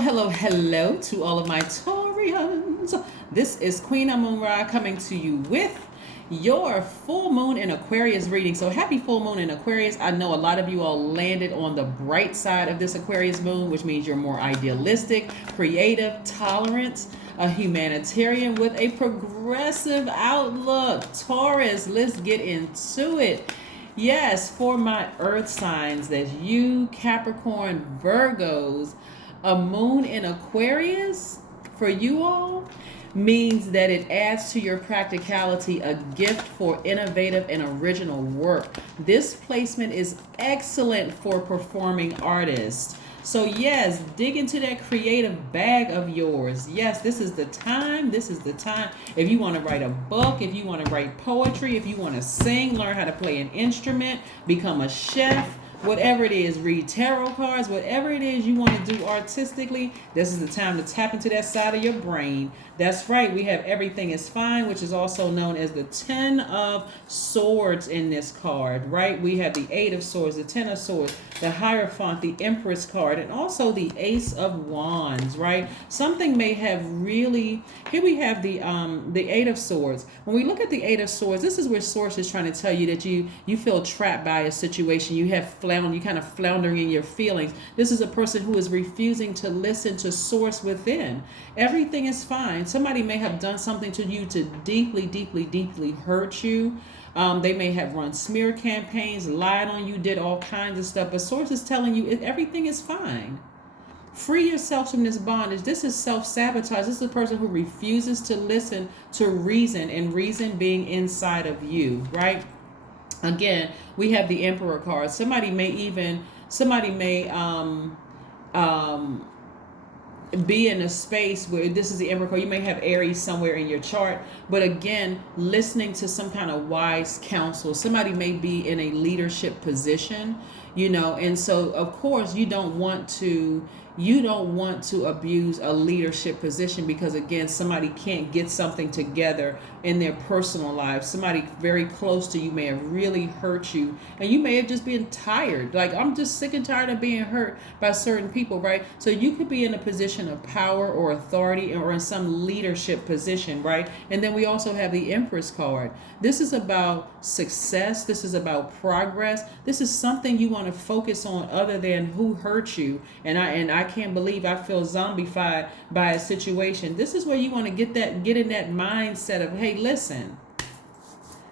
Hello to all of my Taurians. This is Queen Amun-Ra coming to you with your full moon in Aquarius reading. So happy full moon in Aquarius. I know a lot of you all landed on the bright side of this Aquarius moon, which means you're more idealistic, creative, tolerant, a humanitarian with a progressive outlook. Taurus, let's get into it. Yes, for my earth signs, that's you, Capricorn, Virgos, a moon in Aquarius for you all means that it adds to your practicality a gift for innovative and original work. This placement is excellent for performing artists. So yes, dig into that creative bag of yours. Yes, this is the time. This is the time. If you want to write a book, if you want to write poetry, if you want to sing, learn how to play an instrument, become a chef, whatever it is, read tarot cards, whatever it is you want to do artistically, this is the time to tap into that side of your brain. That's right, we have Everything is Fine, which is also known as the 10 of Swords in this card, right? We have the 8 of Swords, the 10 of Swords, the Hierophant, the Empress card, and also the Ace of Wands, right? Something may have really, here we have the 8 of Swords. When we look at the 8 of Swords, this is where Source is trying to tell you that you feel trapped by a situation. You kind of floundering in your feelings. This is a person who is refusing to listen to Source within. Everything is fine. Somebody may have done something to you to deeply, deeply, deeply hurt you. They may have run smear campaigns, lied on you, did all kinds of stuff. But Source is telling you everything is fine. Free yourself from this bondage. This is self-sabotage. This is a person who refuses to listen to reason, and reason being inside of you, right? Again, we have the Emperor card. Somebody may be in a space where this is the Emperor card. You may have Aries somewhere in your chart, but again, listening to some kind of wise counsel. Somebody may be in a leadership position, and so of course you don't want to abuse a leadership position, because again, somebody can't get something together in their personal lives. Somebody very close to you may have really hurt you, and you may have just been tired. Like, I'm just sick and tired of being hurt by certain people, right? So you could be in a position of power or authority, or in some leadership position, right? And then we also have the Empress card. This is about success. This is about progress. This is something you want to focus on other than who hurt you. And I can't believe I feel zombified by a situation. This is where you want to get in that mindset of, hey, listen,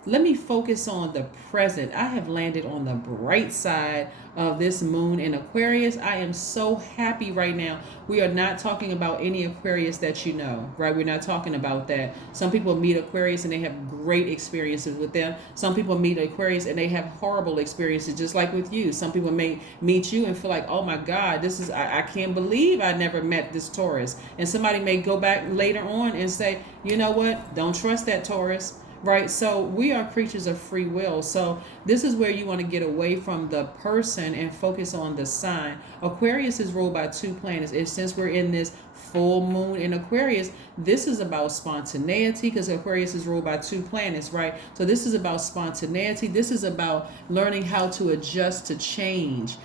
let me focus on the present. I have landed on the bright side of this moon in Aquarius. I am so happy right now. We are not talking about any Aquarius that you know, right? We're not talking about that. Some people meet Aquarius and they have great experiences with them. Some people meet Aquarius and they have horrible experiences, just like with you. Some people may meet you and feel like, oh my God, I can't believe I never met this Taurus. And somebody may go back later on and say, you know what? Don't trust that Taurus. Right? So we are creatures of free will. So this is where you want to get away from the person and focus on the sign. Aquarius is ruled by 2 planets. And since we're in this full moon in Aquarius, this is about spontaneity, because Aquarius is ruled by 2 planets, right? So this is about spontaneity. This is about learning how to adjust to change,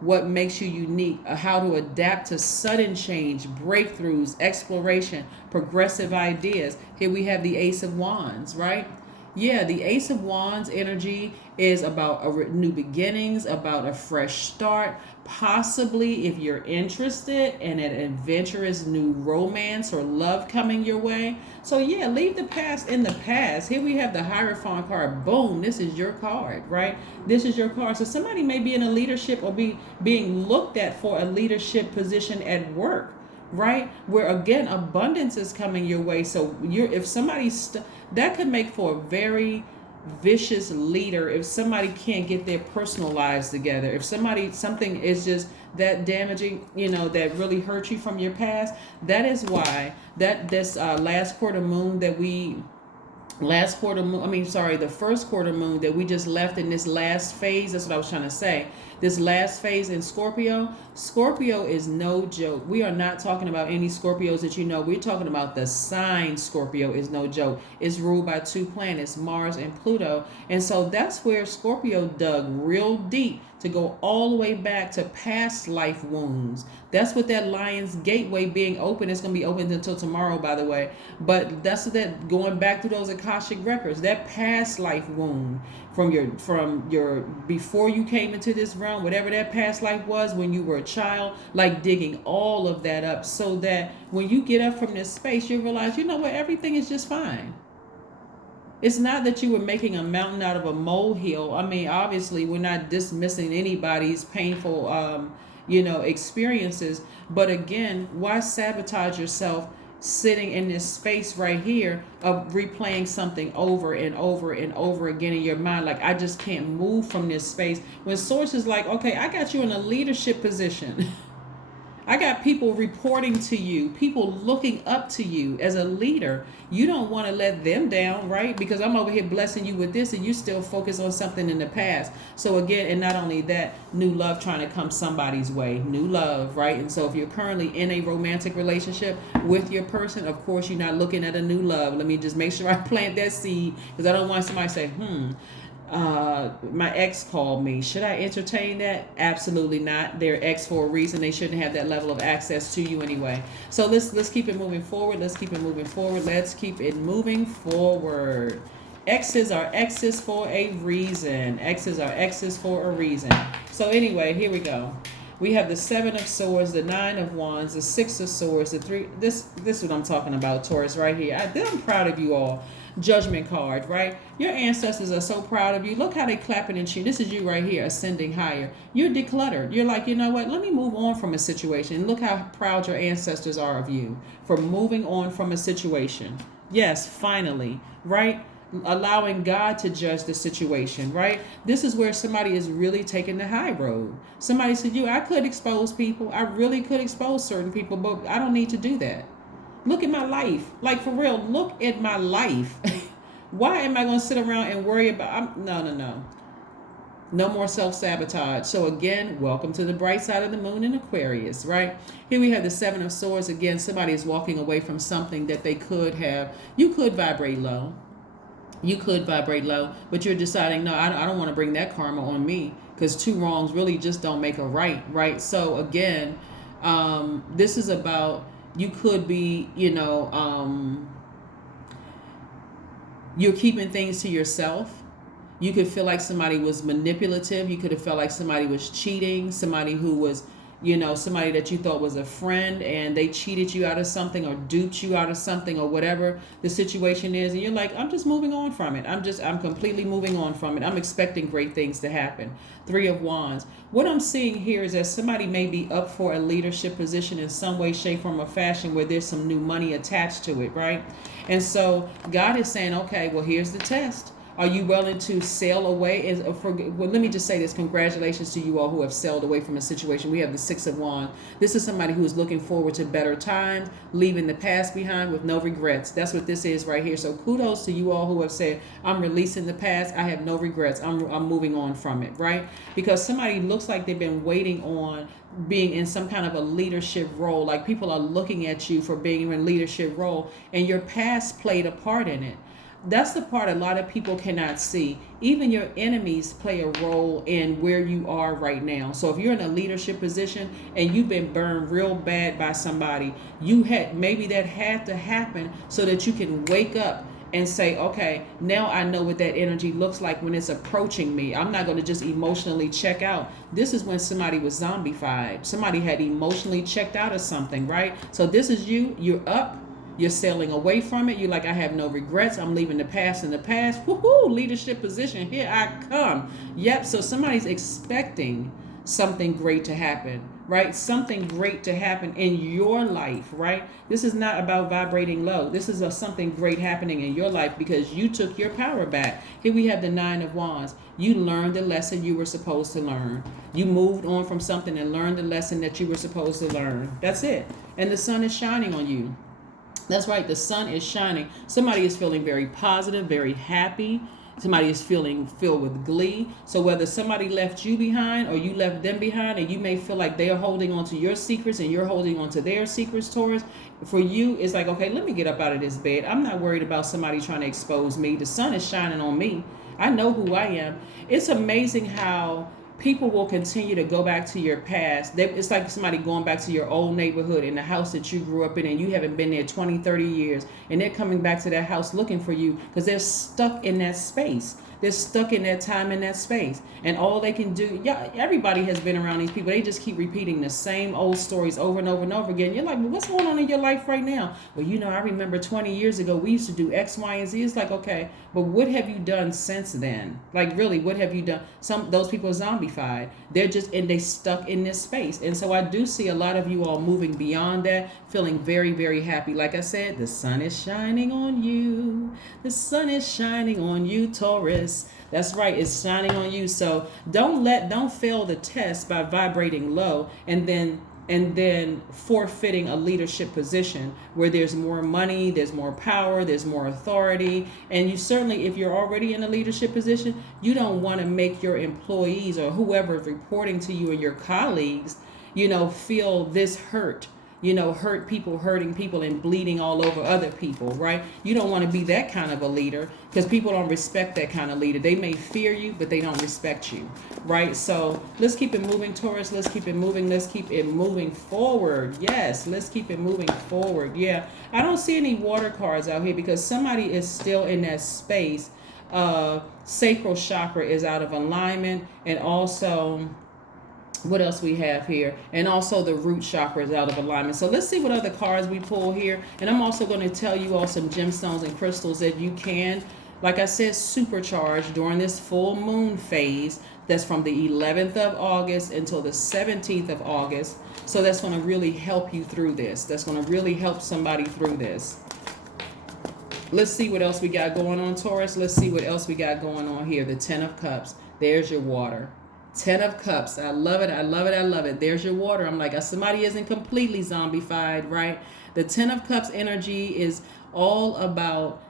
what makes you unique, how to adapt to sudden change, breakthroughs, exploration, progressive ideas. Here we have the Ace of Wands, right? Yeah, the Ace of Wands energy is about new beginnings, about a fresh start, possibly, if you're interested in an adventurous new romance or love coming your way. So yeah, leave the past in the past. Here we have the Hierophant card. Boom, this is your card, right? This is your card. So somebody may be in a leadership or being looked at for a leadership position at work, right? Where again, abundance is coming your way. So if somebody that could make for a very vicious leader if somebody can't get their personal lives together. If something is just that damaging, that really hurt you from your past. That is why this the first quarter moon that we just left in this last phase. That's what I was trying to say. This last phase in Scorpio, Scorpio is no joke. We are not talking about any Scorpios that you know. We're talking about the sign Scorpio is no joke. It's ruled by two planets, Mars and Pluto. And so that's where Scorpio dug real deep to go all the way back to past life wounds. That's what that Lion's Gateway being open. It's going to be open until tomorrow, by the way. But that's what that going back to those Akashic records, that past life wound from your before you came into this realm, whatever that past life was when you were a child, like digging all of that up so that when you get up from this space, you realize, you know what, everything is just fine. It's not that you were making a mountain out of a molehill. I mean, obviously, we're not dismissing anybody's painful, experiences. But again, why sabotage yourself sitting in this space right here of replaying something over and over and over again in your mind? Like, I just can't move from this space. When Source is like, okay, I got you in a leadership position. I got people reporting to you, people looking up to you as a leader. You don't want to let them down, right? Because I'm over here blessing you with this and you still focus on something in the past. So again, and not only that, new love trying to come somebody's way, new love, right? And so if you're currently in a romantic relationship with your person, of course, you're not looking at a new love. Let me just make sure I plant that seed, because I don't want somebody to say, my ex called me. Should I entertain that? Absolutely not. They're ex for a reason. They shouldn't have that level of access to you anyway. So let's keep it moving forward. Let's keep it moving forward. Exes are exes for a reason. Exes are exes for a reason. So anyway, here we go. We have the 7 of Swords, the 9 of Wands, the 6 of Swords, the 3. This is what I'm talking about, Taurus, right here. I'm proud of you all. Judgment card, right? Your ancestors are so proud of you. Look how they clapping and cheering. This is you right here, ascending higher. You're decluttered. You're like, you know what? Let me move on from a situation. Look how proud your ancestors are of you for moving on from a situation. Yes, finally, right? Allowing God to judge the situation, right? This is where somebody is really taking the high road. Somebody said, I could expose people. I really could expose certain people, but I don't need to do that. Look at my life. Like, for real, look at my life. Why am I going to sit around and worry about... No. No more self-sabotage. So again, welcome to the bright side of the moon in Aquarius, right? Here we have the 7 of Swords. Again, somebody is walking away from something that they could have. You could vibrate low. But you're deciding, no, I don't want to bring that karma on me, because 2 wrongs really just don't make a right? So again, this is about... You could be, you're keeping things to yourself. You could feel like somebody was manipulative. You could have felt like somebody was cheating, somebody who was, somebody that you thought was a friend and they cheated you out of something or duped you out of something or whatever the situation is. And you're like, I'm just moving on from it. I'm completely moving on from it. I'm expecting great things to happen. 3 of Wands. What I'm seeing here is that somebody may be up for a leadership position in some way, shape, form, or fashion where there's some new money attached to it, right? And so God is saying, okay, well, here's the test. Are you willing to sail away? Well, let me just say this. Congratulations to you all who have sailed away from a situation. We have the 6 of Wands. This is somebody who is looking forward to better times, leaving the past behind with no regrets. That's what this is right here. So kudos to you all who have said, I'm releasing the past. I have no regrets. I'm moving on from it, right? Because somebody looks like they've been waiting on being in some kind of a leadership role. Like, people are looking at you for being in a leadership role, and your past played a part in it. That's the part a lot of people cannot see. Even your enemies play a role in where you are right now. So if you're in a leadership position and you've been burned real bad by somebody, maybe that had to happen so that you can wake up and say, okay, now I know what that energy looks like when it's approaching me. I'm not going to just emotionally check out. This is when somebody was zombified. Somebody had emotionally checked out of something, right? So this is you. You're up. You're sailing away from it. You're like, I have no regrets. I'm leaving the past in the past. Woohoo! Leadership position. Here I come. Yep. So somebody's expecting something great to happen, right? Something great to happen in your life, right? This is not about vibrating low. This is something great happening in your life because you took your power back. Here we have the 9 of Wands. You learned the lesson you were supposed to learn. You moved on from something and learned the lesson that you were supposed to learn. That's it. And the sun is shining on you. That's right. The sun is shining. Somebody is feeling very positive, very happy. Somebody is feeling filled with glee. So whether somebody left you behind or you left them behind, and you may feel like they are holding on to your secrets and you're holding on to their secrets, Taurus, for you, it's like, okay, let me get up out of this bed. I'm not worried about somebody trying to expose me. The sun is shining on me. I know who I am. It's amazing how people will continue to go back to your past. It's like somebody going back to your old neighborhood in the house that you grew up in and you haven't been there 20, 30 years. And they're coming back to that house looking for you because they're stuck in that space. They're stuck in that time, in that space. And all they can do, yeah, everybody has been around these people. They just keep repeating the same old stories over and over and over again. You're like, well, what's going on in your life right now? Well, I remember 20 years ago, we used to do X, Y, and Z. It's like, okay, but what have you done since then? Like, really, what have you done? Those people are zombified. They're just, and they stuck in this space. And so I do see a lot of you all moving beyond that, feeling very, very happy. Like I said, the sun is shining on you. The sun is shining on you, Taurus. That's right, it's shining on you. So don't fail the test by vibrating low and then forfeiting a leadership position where there's more money, there's more power, there's more authority. And you certainly, if you're already in a leadership position, you don't want to make your employees or whoever is reporting to you and your colleagues, feel this hurt. Hurting people and bleeding all over other people, right? You don't want to be that kind of a leader because people don't respect that kind of leader. They may fear you, but they don't respect you, right? So let's keep it moving, Taurus. Let's keep it moving. Let's keep it moving forward. Yes, let's keep it moving forward. Yeah, I don't see any water cards out here because somebody is still in that space. Sacral chakra is out of alignment, and also, what else we have here? And also the root chakra is out of alignment. So let's see what other cards we pull here. And I'm also going to tell you all some gemstones and crystals that you can, like I said, supercharge during this full moon phase. That's from the 11th of August until the 17th of August. So that's going to really help you through this. That's going to really help somebody through this. Let's see what else we got going on, Taurus. Let's see what else we got going on here. The 10 of Cups. There's your water. 10 of Cups. I love it. I love it. I love it. There's your water. I'm like, somebody isn't completely zombified, right? The 10 of Cups energy is all about,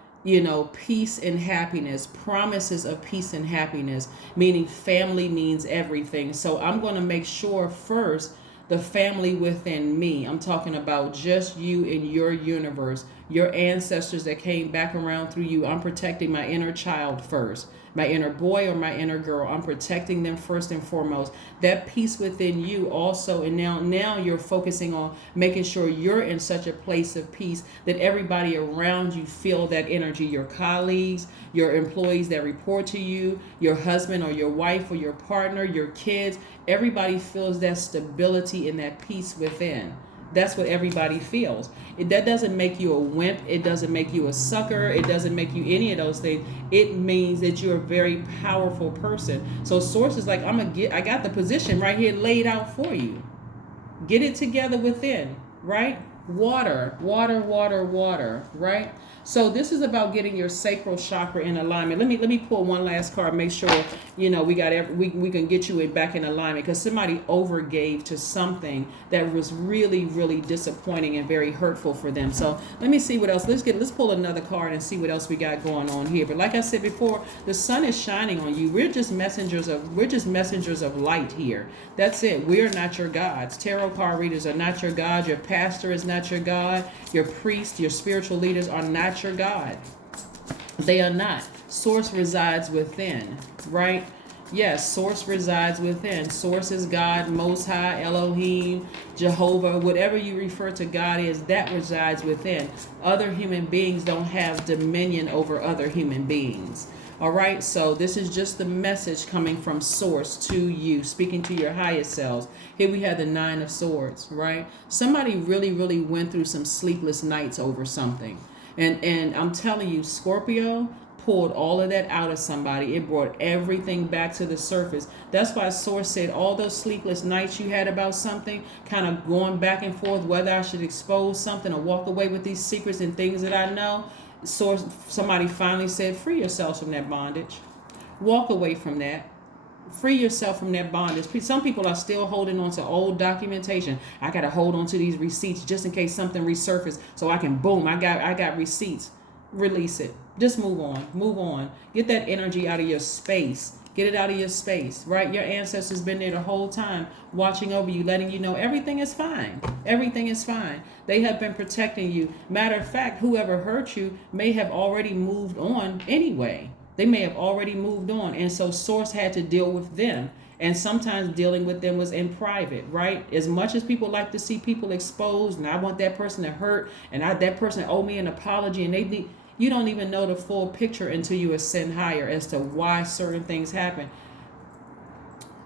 peace and happiness, promises of peace and happiness, meaning family means everything. So I'm going to make sure first the family within me. I'm talking about just you in your universe, your ancestors that came back around through you. I'm protecting my inner child first. My inner boy or my inner girl, I'm protecting them first and foremost. That peace within you also, and now you're focusing on making sure you're in such a place of peace that everybody around you feel that energy. Your colleagues, your employees that report to you, your husband or your wife or your partner, your kids, everybody feels that stability and that peace within. That's what everybody feels. That doesn't make you a wimp. It doesn't make you a sucker. It doesn't make you any of those things. It means that you're a very powerful person. So Source is like, I got the position right here laid out for you. Get it together within, right? Water, right? So this is about getting your sacral chakra in alignment. Let me pull one last card. Make sure we can get you back in alignment because somebody overgave to something that was really, really disappointing and very hurtful for them. So let me see what else. Let's pull another card and see what else we got going on here. But like I said before, the sun is shining on you. We're just messengers of light here. That's it. We are not your gods. Tarot card readers are not your God. Your pastor is not your God. Your priest, your spiritual leaders are not your God. They are not. Source resides within, right? Yes, Source resides within. Source is God, Most High, Elohim, Jehovah, whatever you refer to God is, that resides within. Other human beings don't have dominion over other human beings. All right, so this is just the message coming from Source to you, speaking to your highest selves. Here we have the 9 of Swords, right? Somebody really, really went through some sleepless nights over something. And I'm telling you, Scorpio pulled all of that out of somebody. It brought everything back to the surface. That's why Source said all those sleepless nights you had about something, kind of going back and forth, whether I should expose something or walk away with these secrets and things that I know. Source, somebody finally said, free yourselves from that bondage. Walk away from that. Free yourself from that bondage. Some people are still holding on to old documentation. I got to hold on to these receipts just in case something resurfaces so I can, boom, I got receipts. release it. Just move on. Move on. Get that energy out of your space. Get it out of your space, right? Your ancestors been there the whole time, watching over you, letting you know everything is fine. Everything is fine. They have been protecting you. Matter of fact, whoever hurt you may have already moved on anyway. They may have already moved on. And so Source had to deal with them. And sometimes dealing with them was in private, right? As much as people like to see people exposed, and I want that person to hurt, and that person owe me an apology, and they need, you don't even know the full picture until you ascend higher as to why certain things happen.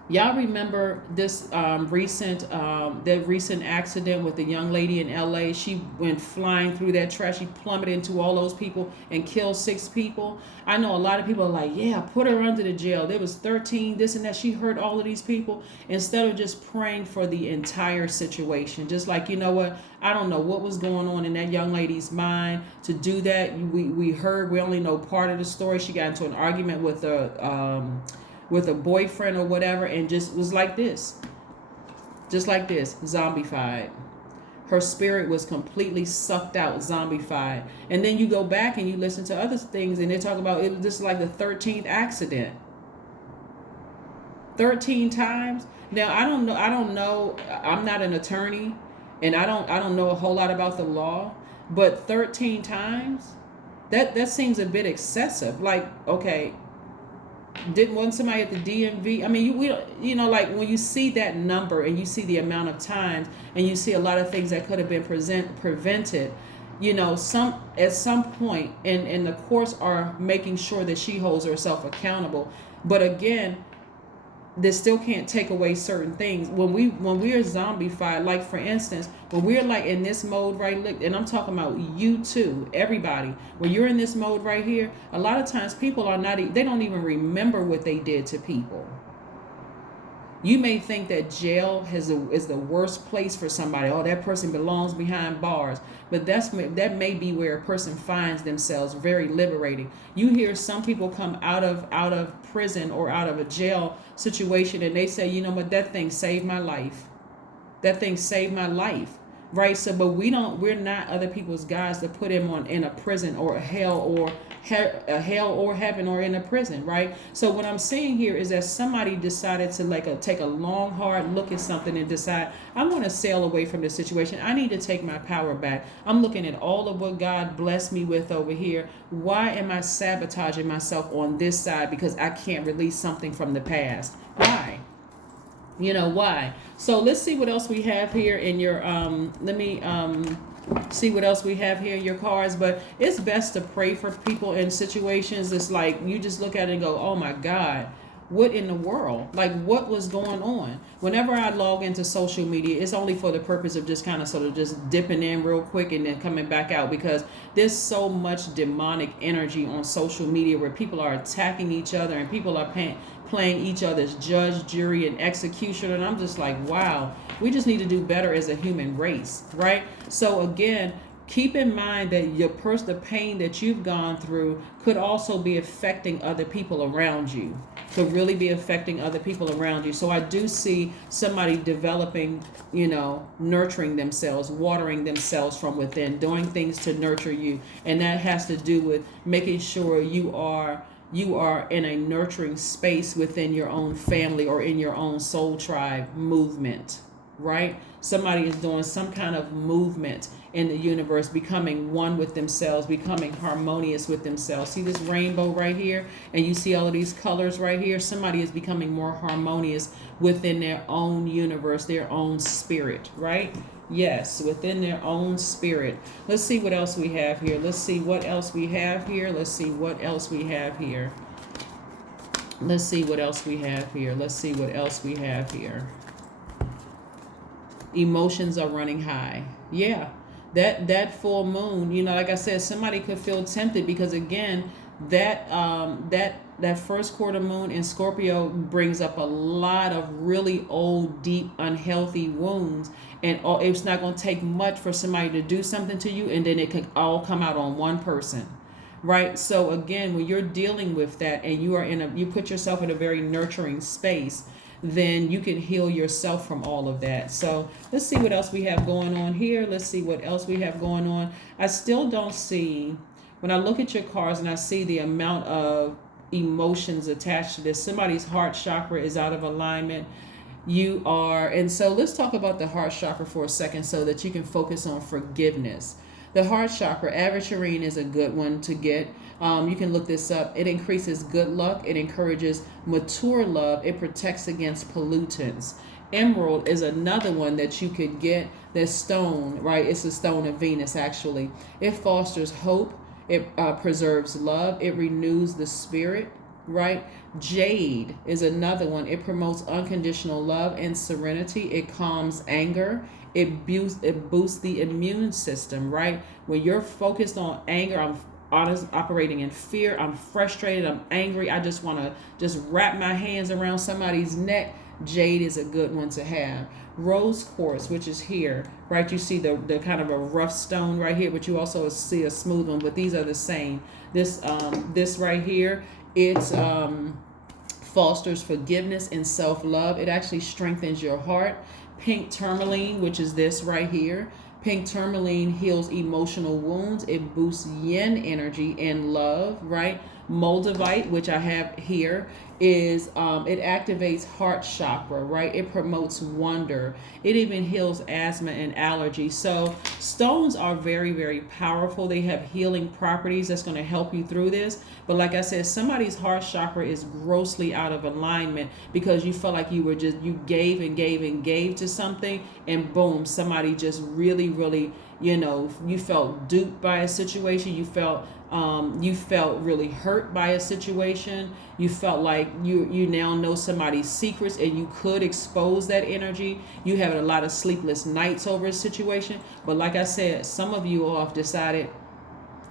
Y'all remember this recent accident with the young lady in LA? She went flying through that trash. She plummeted into all those people and killed 6 people. I know a lot of people are like, yeah, put her under the jail. There was 13, this and that. She hurt all of these people. Instead of just praying for the entire situation. Just like, you know what? I don't know what was going on in that young lady's mind to do that. We heard, we only know part of the story. She got into an argument with a boyfriend or whatever, and just was like this, zombified. Her spirit was completely sucked out, zombified. And then you go back and you listen to other things, and they talk about it. This is like the 13th accident. 13 times. Now I don't know. I'm not an attorney, and I don't know a whole lot about the law, but 13 times, that seems a bit excessive. Like, okay. Didn't want somebody at the DMV. I mean, you know, like when you see that number and you see the amount of times and you see a lot of things that could have been prevented, you know, at some point, and the courts are making sure that she holds herself accountable. But again, they still can't take away certain things. When we are zombified, like for instance, when we're like in this mode, right? And I'm talking about you too, everybody. When you're in this mode right here, a lot of times people are not, they don't even remember what they did to people. You may think that jail is the worst place for somebody. Oh, that person belongs behind bars. But that may be where a person finds themselves very liberating. You hear some people come out of prison or out of a jail situation, and they say, you know what, that thing saved my life. That thing saved my life. Right? So, but we're not other people's guys to put him in a prison or a hell or heaven or in a prison, right? So what I'm saying here is that somebody decided to take a long, hard look at something and decide, I want to sail away from this situation. I need to take my power back. I'm looking at all of what God blessed me with over here. Why am I sabotaging myself on this side because I can't release something from the past? Why? You know, why? So let's see what else we have here in your, see what else we have here in your cards. But it's best to pray for people in situations. It's like you just look at it and go, oh my God, what in the world? Like, what was going on? Whenever I log into social media, it's only for the purpose of just kind of sort of just dipping in real quick and then coming back out, because there's so much demonic energy on social media where people are attacking each other and people are playing each other's judge, jury, and executioner. And I'm just like, wow, we just need to do better as a human race, right? So again, keep in mind that the pain that you've gone through could also be affecting other people around you. Could really be affecting other people around you. So I do see somebody developing, you know, nurturing themselves, watering themselves from within, doing things to nurture you. And that has to do with making sure you are in a nurturing space within your own family or in your own soul tribe movement, right? Somebody is doing some kind of movement in the universe, becoming one with themselves, becoming harmonious with themselves. See this rainbow right here? And you see all of these colors right here? Somebody is becoming more harmonious within their own universe, their own spirit, right? Yes, within their own spirit. Let's see what else we have here. Let's see what else we have here. Let's see what else we have here. Let's see what else we have here. Let's see what else we have here. Emotions are running high. Yeah. That full moon, you know, like I said, somebody could feel tempted because again, that first quarter moon in Scorpio brings up a lot of really old, deep, unhealthy wounds, and it's not going to take much for somebody to do something to you, and then it could all come out on one person, right? So again, when you're dealing with that and you put yourself in a very nurturing space, then you can heal yourself from all of that. So let's see what else we have going on here. Let's see what else we have going on. I still don't see when I look at your cards and I see the amount of emotions attached to this, somebody's heart chakra is out of alignment. You are, and so let's talk about the heart chakra for a second so that you can focus on forgiveness. The heart chakra, aventurine, is a good one to get. You can look this up. It increases good luck. It encourages mature love. It protects against pollutants. Emerald is another one that you could get. This stone, right? It's a stone of Venus, actually. It fosters hope. It preserves love. It renews the spirit, right? Jade is another one. It promotes unconditional love and serenity. It calms anger. It boosts the immune system, right? When you're focused on anger, I'm operating in fear, I'm frustrated, I'm angry, I just want to just wrap my hands around somebody's neck. Jade is a good one to have. Rose quartz, which is here, right? You see the kind of a rough stone right here, but you also see a smooth one, but these are the same. This right here, it's fosters forgiveness and self-love. It actually strengthens your heart. Pink tourmaline, which is this right here. Pink tourmaline heals emotional wounds. It boosts yin energy and love, right? Moldavite, which I have here, is it activates heart chakra, right? It promotes wonder. It even heals asthma and allergies. So stones are very, very powerful. They have healing properties that's going to help you through this. But like I said, somebody's heart chakra is grossly out of alignment because you felt like you gave and gave and gave to something, and boom, somebody just really, really, you felt duped by a situation. You felt really hurt by a situation. You felt like you now know somebody's secrets and you could expose that energy. You have a lot of sleepless nights over a situation. But like I said, some of you all have decided,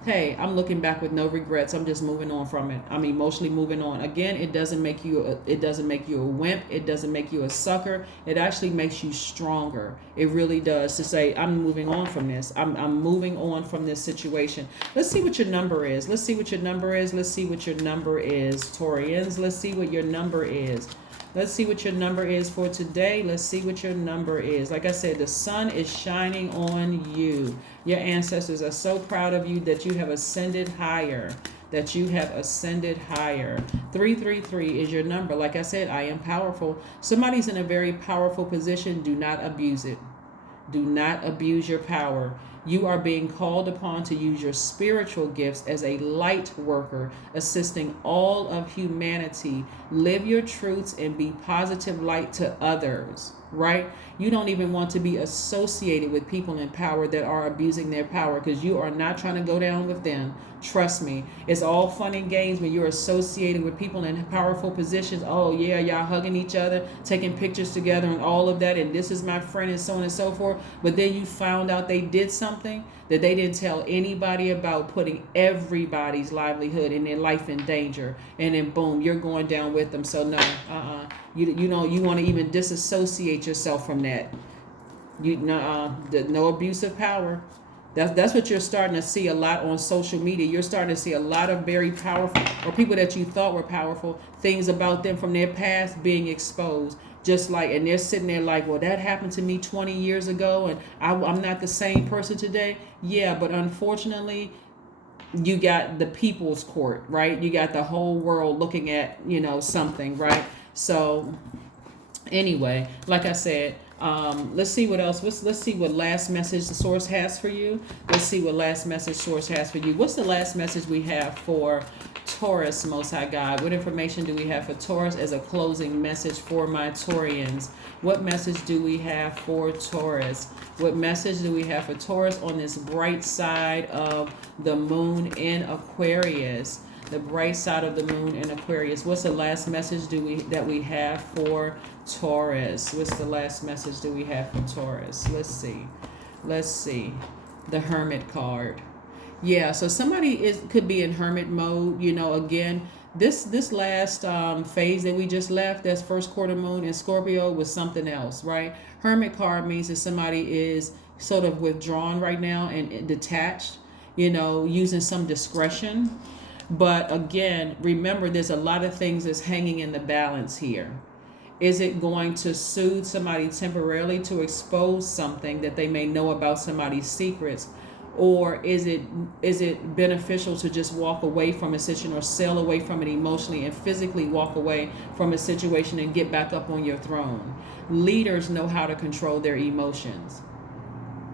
hey, I'm looking back with no regrets. I'm just moving on from it. I'm emotionally moving on. Again, it doesn't make you a wimp. It doesn't make you a sucker. It actually makes you stronger. It really does, to say, I'm moving on from this. I'm moving on from this situation. Let's see what your number is. Let's see what your number is. Let's see what your number is, Taurians. Let's see what your number is. Let's see what your number is for today. Let's see what your number is. Like I said, the sun is shining on you. Your ancestors are so proud of you that you have ascended higher. That you have ascended higher. 333 is your number. Like I said, I am powerful. Somebody's in a very powerful position. Do not abuse it. Do not abuse your power. You are being called upon to use your spiritual gifts as a light worker, assisting all of humanity. Live your truths and be positive light to others, right? You don't even want to be associated with people in power that are abusing their power, because you are not trying to go down with them. Trust me. It's all fun and games when you're associated with people in powerful positions. Oh yeah, y'all hugging each other, taking pictures together and all of that, and this is my friend and so on and so forth. But then you found out they did something that they didn't tell anybody about, putting everybody's livelihood and their life in danger, and then boom, you're going down with them. So no, you want to even disassociate yourself from that. No abuse of power. That's what you're starting to see a lot on social media. You're starting to see a lot of very powerful, or people that you thought were powerful, things about them from their past being exposed. Just like, and they're sitting there like, well, that happened to me 20 years ago, and I'm not the same person today. Yeah, but unfortunately, you got the people's court, right? You got the whole world looking at, something, right? So anyway, like I said, let's see what else. Let's see what last message the source has for you. Let's see what last message source has for you. What's the last message we have for Taurus, Most High God? What information do we have for Taurus as a closing message for my Taurians? What message do we have for Taurus? What message do we have for Taurus on this bright side of the moon in Aquarius? The bright side of the moon in Aquarius. What's the last message that we have for Taurus? What's the last message do we have for Taurus? Let's see. The Hermit card. Yeah, so somebody could be in hermit mode. Again, this last phase that we just left, that's first quarter moon in Scorpio, was something else, right? Hermit card means that somebody is sort of withdrawn right now and detached, using some discretion. But again, remember, there's a lot of things that's hanging in the balance here. Is it going to soothe somebody temporarily to expose something that they may know about somebody's secrets? or is it beneficial to just walk away from a situation or sail away from it emotionally and physically walk away from a situation and get back up on your throne? Leaders know how to control their emotions.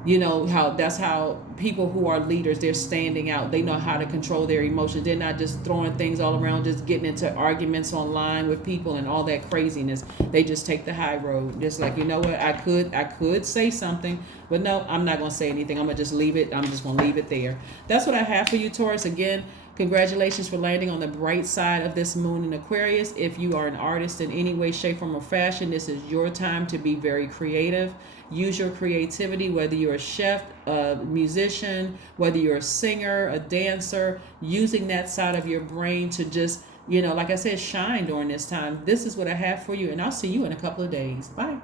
You know that's how people who are leaders, they're standing out. They know how to control their emotions. They're not just throwing things all around, just getting into arguments online with people and all that craziness. They just take the high road. Just like, you know what, I could say something, but no, I'm not gonna say anything. I'm gonna just leave it. I'm just gonna leave it there. That's what I have for you, Taurus. Again, congratulations for landing on the bright side of this moon in Aquarius. If you are an artist in any way, shape, form, or fashion, this is your time to be very creative. Use your creativity, whether you're a chef, a musician, whether you're a singer, a dancer, using that side of your brain to just, like I said, shine during this time. This is what I have for you, and I'll see you in a couple of days. Bye.